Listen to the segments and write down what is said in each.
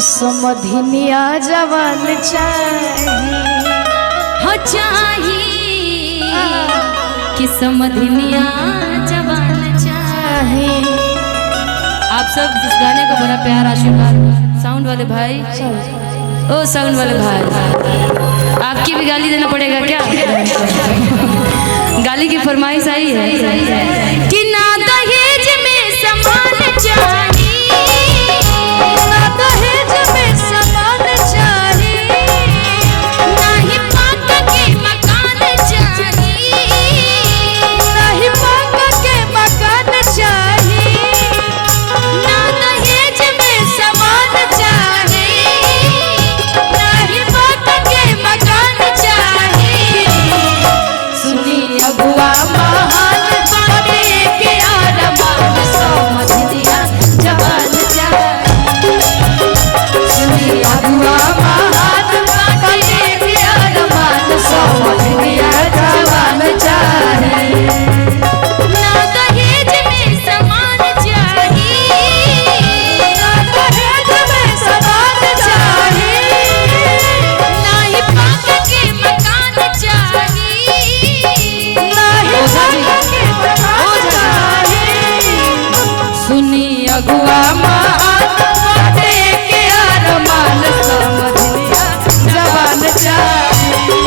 समधिनिया जवान चाहिए हो चाहिए कि समधिनिया जवान चाहिए। आप सब जिस गाने को बड़ा प्यार आशीर्वाद साउंड वाले भाई, ओ साउंड वाले भाई, आपकी भी गाली देना पड़ेगा क्या? गाली की फरमाइश आई है कि ना दहेज में सामान चाहिए, ना दहेज में सामान चाहिए, ना ही पाका के मकान चाहिए, ना ही पाका के मकान चाहिए, ना दहेज में सामान चाहिए, ना ही पाका के मकान चाहिए। सुनी अगुआ महान बाटे के आरमान समधिनिया जवान चाहिए। सुनी अगुआ महान बाटे के आरमान समधिनिया जवान चाहिए। ना दहेज में सामान चाहिए, ना दहेज में सामान चाहिए, ना ही पाका के मकान चाहिए, ना ही पाका के मकान चाहिए। सुनी अगुआ महान बाटे के आरमान समधिनिया जवान चाहिए।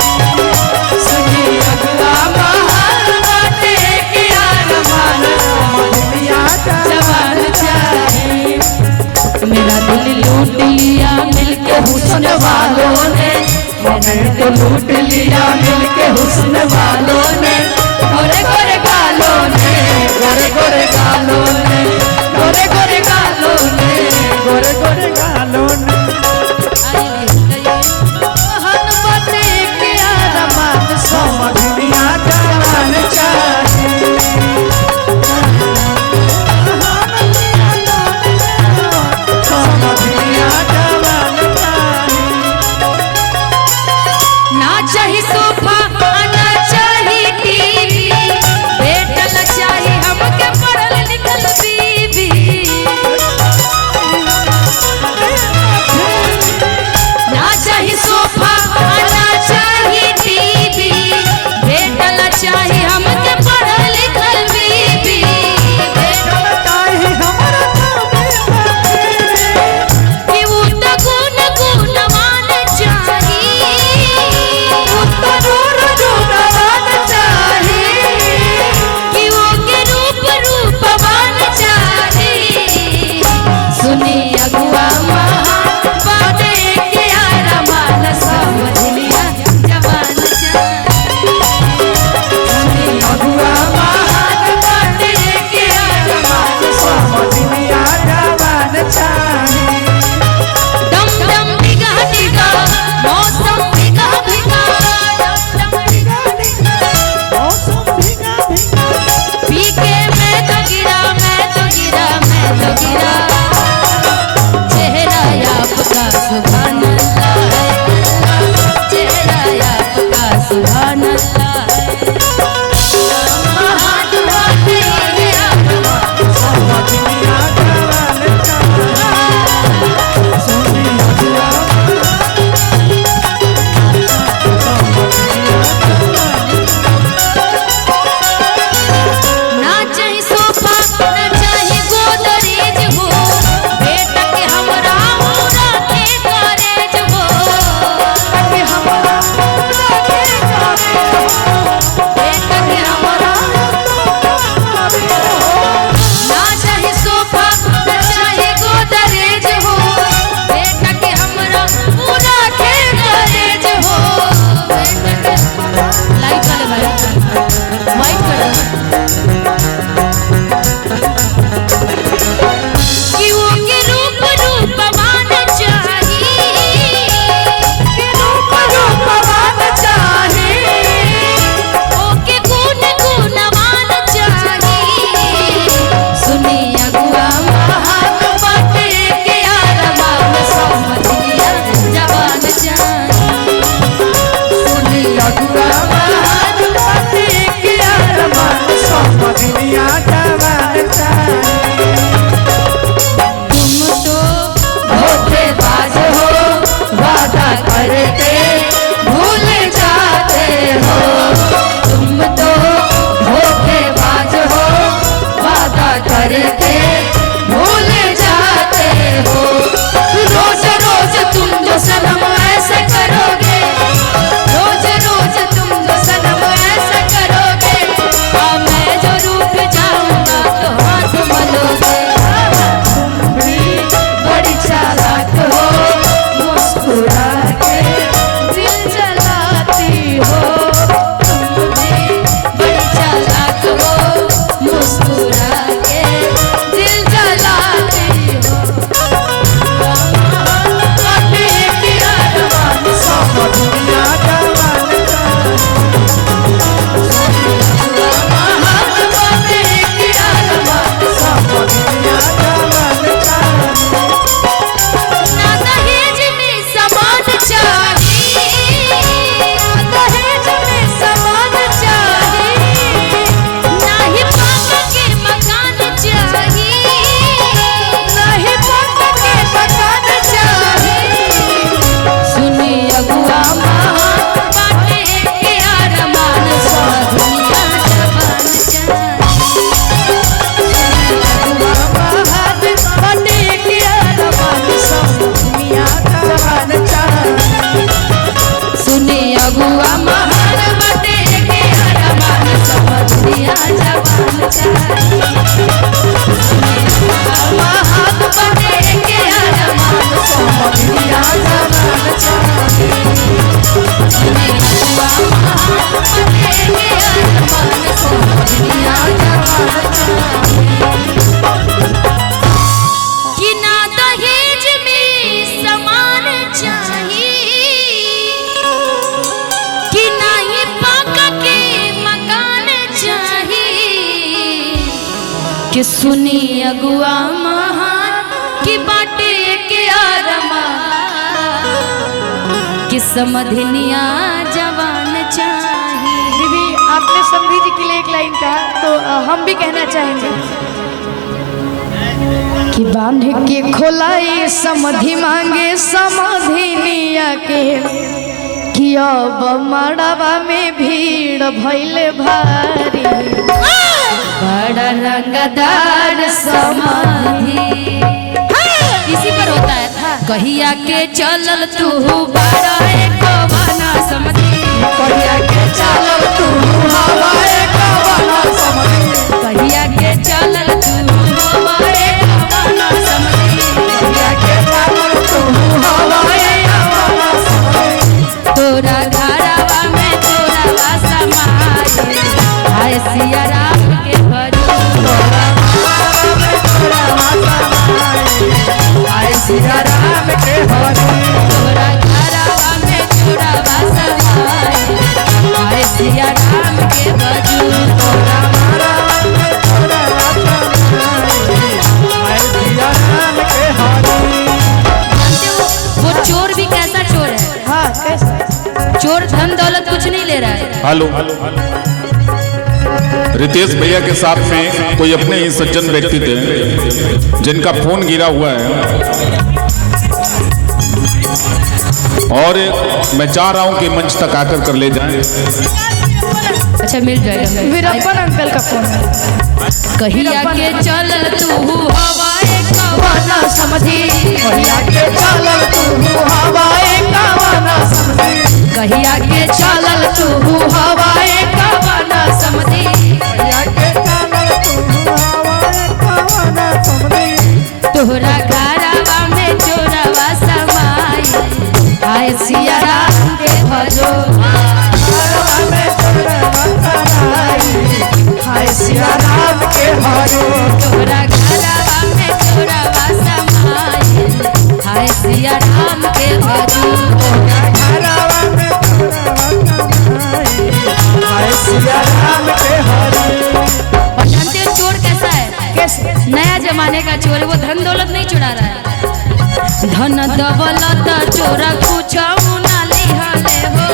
सुनी अगुआ महान बाटे के आरमान समधिनिया जवान चाहिए। मेरा दिल लूट लिया मिलके हुस्न वालों ने, मैंने तो लूट लिया मिलके हुस्न वालों ने। गोरे गोरे गालों ने, गोरे गोरे गालों ने, गोरे गोरे गालों ने, गोरे गोरे गालों ने। महान बाटे के आरमान समधिनिया जवान चाहिए। समधिनिया जवान चाहिए। ना चाहिए सोफा, ना चाहिए टीवी, बेटा ना चाहिए हमके पढ़ल लिखल बीवी। करके भूल जाते हो। रोज रोज तुम जो सनम ऐसे करोगे, रोज रोज तुम जो सनम ऐसे करोगे, मैं जो रूठ जाऊंगा तो हाथ मलोगे। तुम भी बड़ी चालाक हो, मुस्कुरा के दिल जलाती हो। तुम भी बड़ी चालाक हो, मुस्कुरा के दिल जलाती हो। दुनिया जवान दुनिया जवान ना दहेज में सामान चाहिए, दहेज में सामान चाहिए, ना ही पापा के मकान चाहिए, ना ही पापा के मकान चाहिए। सुनी अगुआ महान बाटे के अरमान सो दुनिया जवान सुने अगुआ महान बटे के अरमान सब दुनिया जवान सुने अगुआ महान बटे के अरमान सब दुनिया जवान सुने अगुआ महान बटे के अरमान सब दुनिया जवान कि ना दहेज में सामान चाहिए, कि ना ही पाका के मकान चाहिए, कि सुनी अगुआ महान की बाटे के अरमान, कि समधिनिया जवान चाहिए। दीदी आपने समधी जी के लिए एक लाइन कहा तो हम भी कहना चाहेंगे कि बांध के खोलाई समधि मांगे समधिनिया के, कि अब मड़वा में भीड़ भइले भारी। बड़ा रंगदार समाधि इसी पर होता है था। कहिया के चलल तू बड़ा एक बना समधि, कहिया के चलल तू हवाए कवना समधि, कहिया के चलल तू हवाए बना समधि, कहिया के चलल तू हवाए कवना समधि। तोरा घरवा में तोरा समाई, हाय सिया राम के भजो। आय सिया राम के हरि, तोरा घरवा में तोरा समाई, हाय सिया राम के भजो। आय सिया राम के हरि। वो चोर भी कैसा चोर है? हाँ कैसे? चोर धन दौलत कुछ नहीं ले रहा है। हेलो, रितेश भैया के साथ में कोई अपने ही सज्जन व्यक्ति थे जिनका फोन गिरा हुआ है, और मैं चाह रहा हूं कि मंच तक आकर कर ले जाएं। अच्छा मिल जाएगा। वीरप्पन अंकल का फोन है। कहिया के चलल तू हवाए कवना समधि, कहिया के चलल तू हवाए कवना समधि, कहिया के चलल तू हवाए कवना समधि, कहिया के चलल तू हवाए कवना समधि। तोहरा घरवा में चोरवा समाई, हाय सिया राम के भजो। घरवा में चोरवा समाई, हाय सिया राम के हरि। तोहरा घरवा में चोरवा समाई, हाय सिया राम के भजो। घरवा में चोरवा समाई, हाय सिया राम के हरि। और जानते हो चोर कैसा है? कैसे? नया जमाने का चोर है, वो धन दौलत नहीं चुरा रहा है। धन दौलत चोरा कुछ ना लिहाले हो,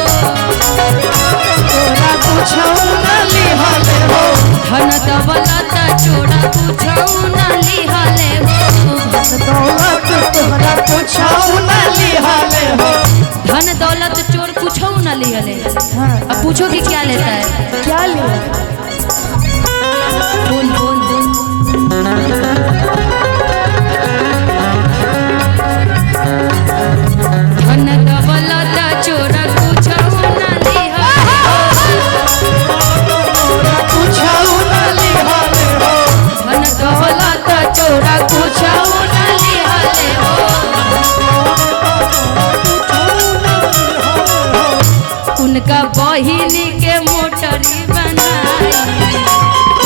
तोरा कुछो न लिहले हो, धन दौलत चोरा कुछ ना लिहाले हो, दौलत तोरा कुछो न लिहले हो। धन दौलत चोर कुछ ना लिहले। हाँ, अब पूछो कि क्या लेता है? क्या लिया? बोल बोल बोल। तोरा कुछ न लिहले हो। उनका बहिनी के मोटरी बनाई,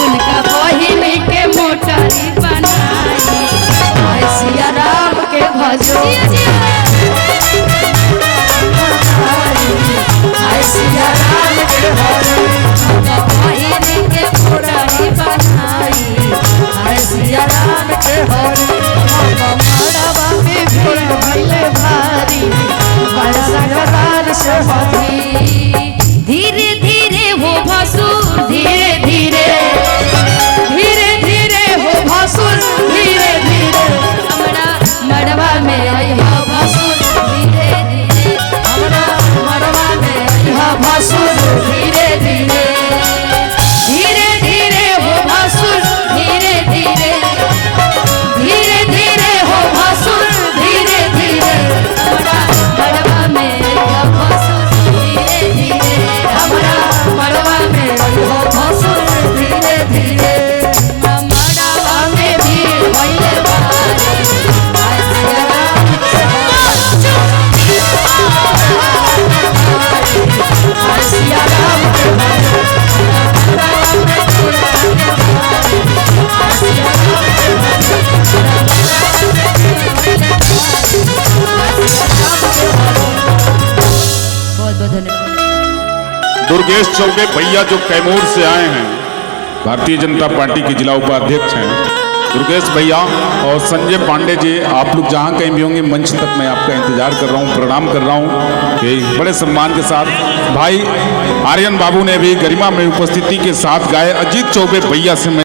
उनका बहिनी के मोटरी बनाई। आय सिया राम के भजो, आय सिया राम के भजो, बहिनी के मोटरी बनाई। आय सिया राम के भजो, मड़वा में भीड़ भइले भारी, बड़ा संगदार से होती। धीरे धीरे हो भसुर, धीरे धीरे, धीरे धीरे हो भसुर, धीरे धीरे हमरा मड़वा में आइहा भसुर, धीरे धीरे हमरा मड़वा में आइहा भसुर, धीरे धीरे, धीरे धीरे हो भसुर, धीरे धीरे, धीरे धीरे हो भसुर, धीरे धीरे हमरा मड़वा में आइहा भसुर, धीरे धीरे हमरा मड़वा में आइहा भसुर, धीरे धीरे। मड़वा में भीड़ भइले भारी, आय सिया राम के भजो, आय सिया राम के भजो, मड़वा में भीड़ भइले भारी, आय सिया राम के भजो, मड़वा में भीड़ भइले भारी, आय सिया राम के भजो। बहुत बहुत धन्यवाद। दुर्गेश चौबे भैया जो कैमूर से आए हैं, भारतीय जनता पार्टी के जिला उपाध्यक्ष हैं दुर्गेश भैया, और संजय पांडे जी, आप लोग जहाँ कहीं भी होंगे मंच तक मैं आपका इंतजार कर रहा हूँ, प्रणाम कर रहा हूँ कि बड़े सम्मान के साथ भाई आर्यन बाबू ने भी गरिमा में उपस्थिति के साथ गाए। अजीत चौबे भैया से मैं